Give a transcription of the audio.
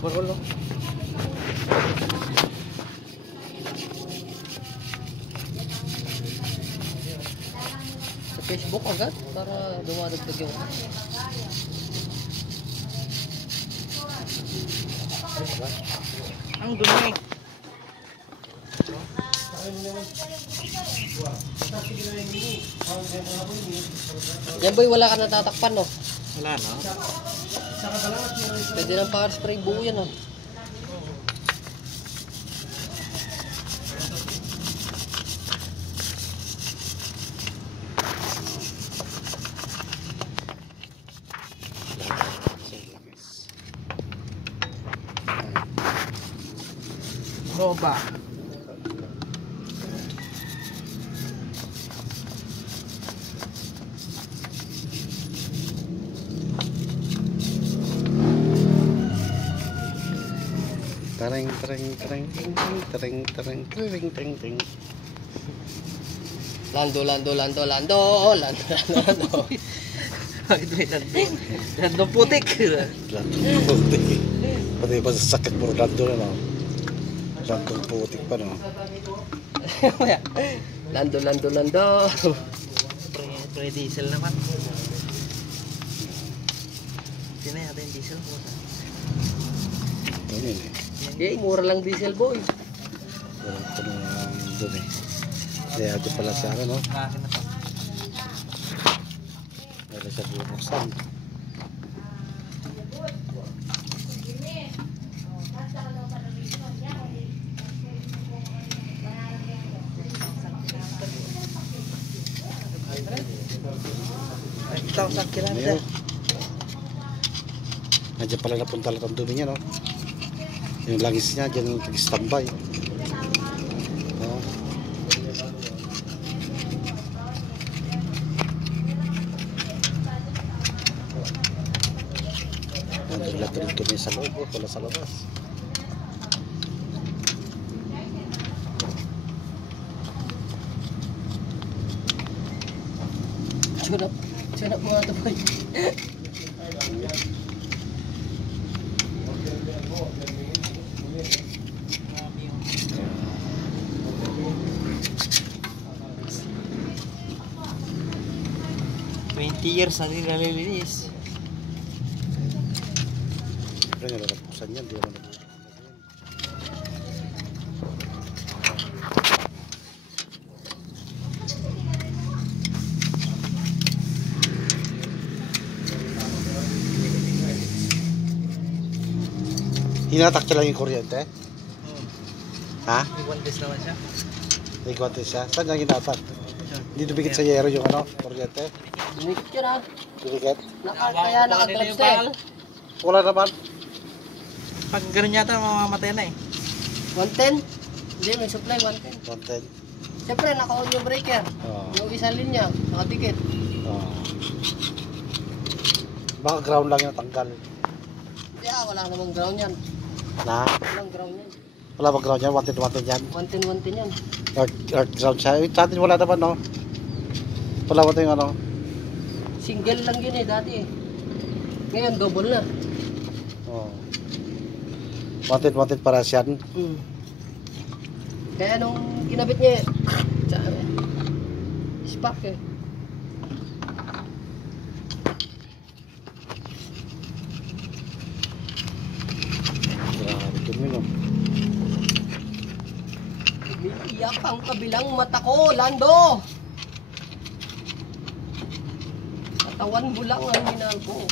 Magulo. Sa Facebook agad para dumadagdag yung ang dumi. yan boy, wala ka natatakpan no? Wala no? Pwede ng power spray buo yan no? Roba. Tereng tereng tereng tereng tereng tereng tereng tereng. Lando. Bakit may landong? Landong putik. Landong putik. Pati pa sa sakit puro landong na no. Landong putik pa no. Lando. Pre diesel naman. Tinay natin yung diesel po. Ano yun eh. Eh, mura lang diesel boy. Walang tanong doon eh. Kaya ito pala siya no. Akin na to. Wala siya bubuksan. Ito ang sakilan Ano dyan. yun? Nandiyan pala napunta lahat ang dumi niya no. Yung langis niya dyan nag-standby. No? Nandun lahat ng dumi sa loob o wala sa labas. Tune up mga to boy. Years na hindi nalilinis. Siyempre nga nalagpusan yan. Di naman nagpusan yan. Hinatak siya lang yung kuryente? Ha? May guantes naman siya. May guantes siya? Saan niya hinatak? Hindi dumikit sa yero yung ano, kuryente? Dumikit yun ha. Dumikit? Kaya naka-gloves na eh. Wala naman. Pag ganun yata, mamamatay na eh. 110? Hindi, may supply 110. 110. Siyempre, naka-on yung breaker. Oo. Yung isang linya, nakadikit. Oo. Baka ground lang yung natanggal. Yeah, wala namang ground yan. Na? Walang ground yan. Wala bang ground yan? 110 yan? 110 yan. Earth ground siya. Sa atin wala naman no? Wala ba ito yung ano? Single lang yun eh, dati eh. Ngayon, double na. Oo. 110 para siyan. Kaya nung kinabit niya, spark eh. Grabe dumi no. Umiiyak ang kabilang mata ko, Lando! Katawan mo lang ang minahal ko.